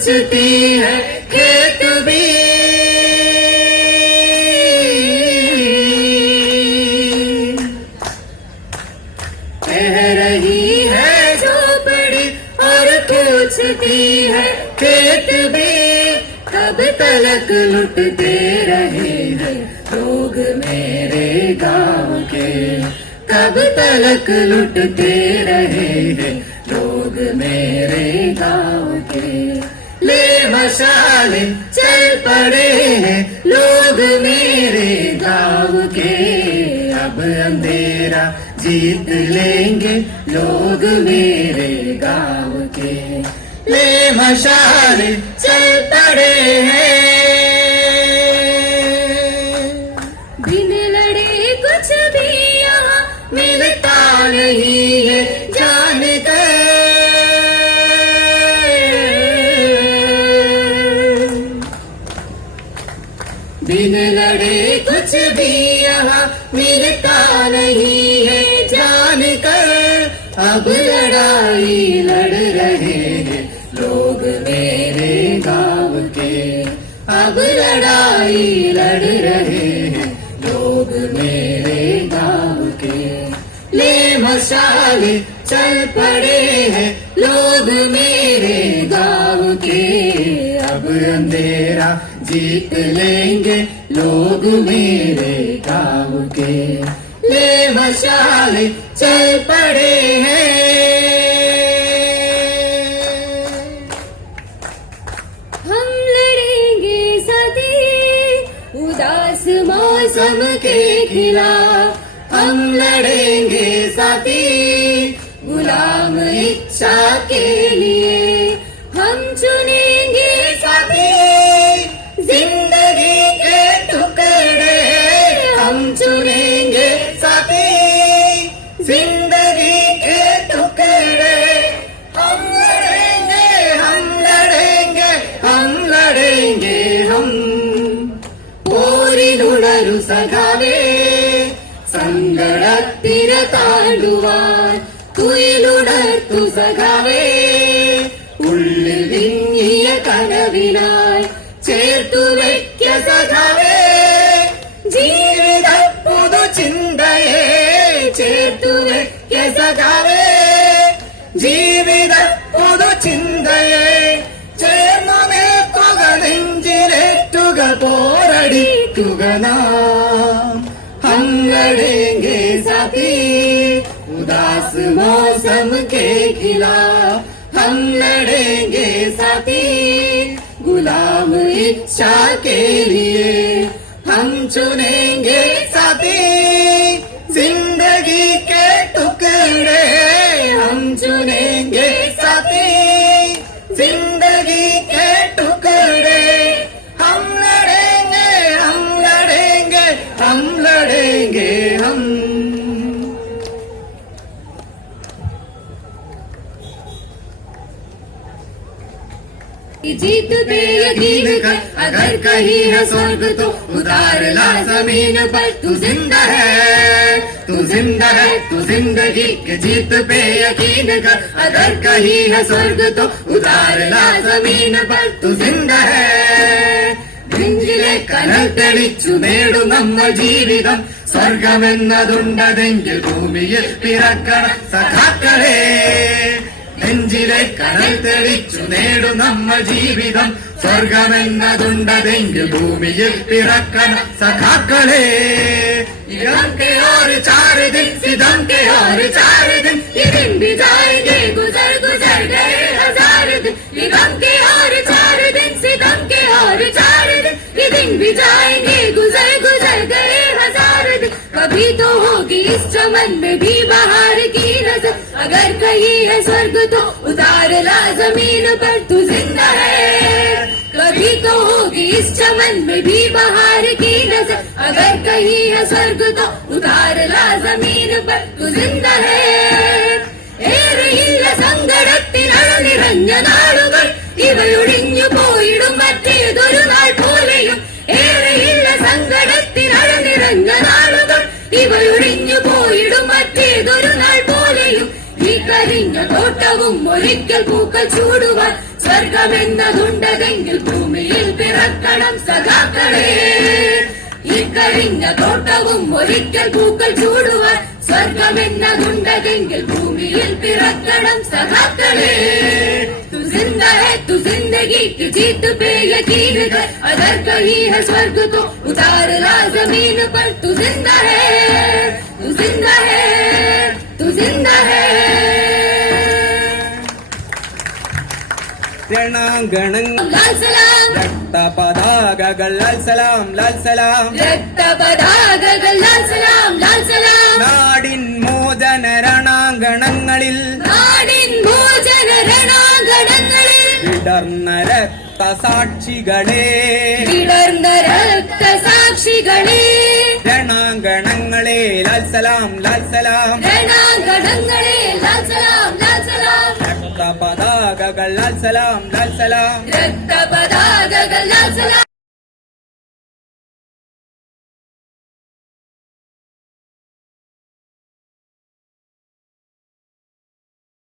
पूछती है खेत भी, कह रही है झोपड़ी और पूछती है खेत भी, कब तलक लुटते रहे हैं लोग मेरे गांव के, कब तलक लुटते रहे हैं लोग मेरे गांव के। ले मशाले चल पड़े हैं लोग मेरे गांव के, अब अंधेरा जीत लेंगे लोग मेरे गांव के। ले मशाले चल पड़े हैं, बिन लड़े कुछ भी यहाँ मिलता नहीं है जान कर, बिन लड़े कुछ भी यहाँ मिलता नहीं है जान कर। अब लड़ाई लड़ रहे हैं लोग मेरे गांव के, अब लड़ाई लड़ रहे हैं लोग मेरे गांव के। ले मशाले चल पड़े हैं लोग मेरे गांव के, अब अंधेरा जीत लेंगे लोग मेरे गांव के। ले मशाले चल पड़े हैं, हम लड़ेंगे साथी उदास मौसम के खिलाफ, हम लड़ेंगे साथी गुलाम इच्छा के लिए, हम चुनेंगे साथी जिंदगी के टुकड़े, हम चुनेंगे साथी जिंदगी के टुकड़े। हम लड़ेंगे हम लड़ेंगे हम लड़ेंगे हम, പോരിലുണരു സഖാവേ സങ്കടത്തിരതാണ്ടുവാൻ, കുയിലുണർത്തു സഖാവേ ഉള്ളിൽ വിങ്ങിയ കനവിനായി, ചേർത്തു വയ്ക്ക സഖാവേ ജീവിത പുതു ചിന്തയെ, ചേർത്തു വയ്ക്ക സഖാവേ ജീവിത പുതു ചിന്തയെ, ചേർന്നു നിൽക്കുക നെഞ്ചിലേറ്റുക പോരടിക്കുക നാം। हम लड़ेंगे साथी उदास मौसम के खिलाफ, हम लड़ेंगे साथी गुलाम इच्छा के लिए, हम चुनेंगे साथी जिंदगी के टुकड़े, हम चुनेंगे साथी जिंदगी के टुकड़े। हम लड़ेंगे हम लड़ेंगे हम लड़ेंगे हम। जीत पे यकीन कर, अगर कहीं है स्वर्ग तो उतार ला जमीन पर। तू जिंदा है तू जिंदा है तू जिंदगी के जीत पे यकीन कर, अगर कहीं है स्वर्ग तो उतार ला जमीन पर। तू जिंदा है നെഞ്ചിലെ കനൽ തെളിച്ചു നേടും നമ്മൾ ജീവിതം, സ്വർഗമെന്നതുണ്ടതെങ്കിൽ ഭൂമിയിൽ പിറക്കണം സഖാക്കളെ। നെഞ്ചിലെ കനൽ തെളിച്ചു നേടും നമ്മൾ ജീവിതം, സ്വർഗമെന്നതുണ്ടതെങ്കിൽ ഭൂമിയിൽ പിറക്കണം സഖാക്കളെ। इधम के और 4 दिन सिदम के और 4 दिन, ये दिन भी जाएंगे गुजर गुजर गए 1000 दिन। इधम के और 4 दिन सिदम के और 4 दिन, ये दिन भी जाएंगे गुजर गुजर गए 1000 दिन। कभी तो होगी इस चमन में भी बाहर की नजर, अगर कहीं है स्वर्ग तो उतार ला जमीन पर। तू जिंदा है कभी तो होगी इस चमन में भी बाहर की नजर, अगर कहीं है स्वर्ग तो उतार ला जमीन पर। तू जिंदा है ഏറെയില്ല സങ്കടത്തിനണിഞ്ഞ നാളുകൾ, ഇവയൊഴിഞ്ഞു പോയിടും മറ്റേതൊരു നാൾ പോലെയും. ഏറെയില്ല സങ്കടത്തിനണിഞ്ഞ നാളുകൾ, ഇവയൊഴിഞ്ഞു പോയിടും മറ്റേതൊരു നാൾ പോലെയും. ഈ കരിഞ്ഞ തോട്ടവും ഒരിക്കൽ പൂക്കൾ ചൂടുവാൻ സ്വർഗമെന്നതുണ്ടതെങ്കിൽ ഭൂമിയിൽ പിറക്കണം സഖാക്കളെ. ഇക്കഴിഞ്ഞ തോട്ടവും ഒരിക്കൽ പൂക്കൾ ചൂടുവാൻ സ്വർഗമെന്നതുണ്ടതെങ്കിൽ ഭൂമിയിൽ പിറക്കണം സഖാക്കളെ. तू जिंदगी की जीत पे यकीन कर, अगर कहीं है स्वर्ग तो उतार ला जमीन पर. तू जिंदा है, तू जिंदा है, तू जिंदा है. രണാങ്കണങ്ങൾ लाल सलाम, രക്തപതാകകൾ ലാൽ സലാം ലാൽ സലാം. रक्त पदागल लाल सलाം, लाल सलाം. നാടിൻ മോചന രണാങ്കണങ്ങളിൽ നാടിൻ മോചന രണാങ്കണങ്ങളിൽ വിടർന്ന രക്തസാക്ഷികളെ, വിടർന്ന രക്തസാക്ഷികളെ. രണാങ്കണങ്ങളെ ലാൽ സലാം ലാൽ സലാം. രണാങ്കണങ്ങളെ ലാൽ സലാം, ലാൽ സലാം. രക്തപതാകകൾ ലാൽ സലാം ലാൽ സലാം. രക്ത പതാകകൾ ലാൽ സലാം.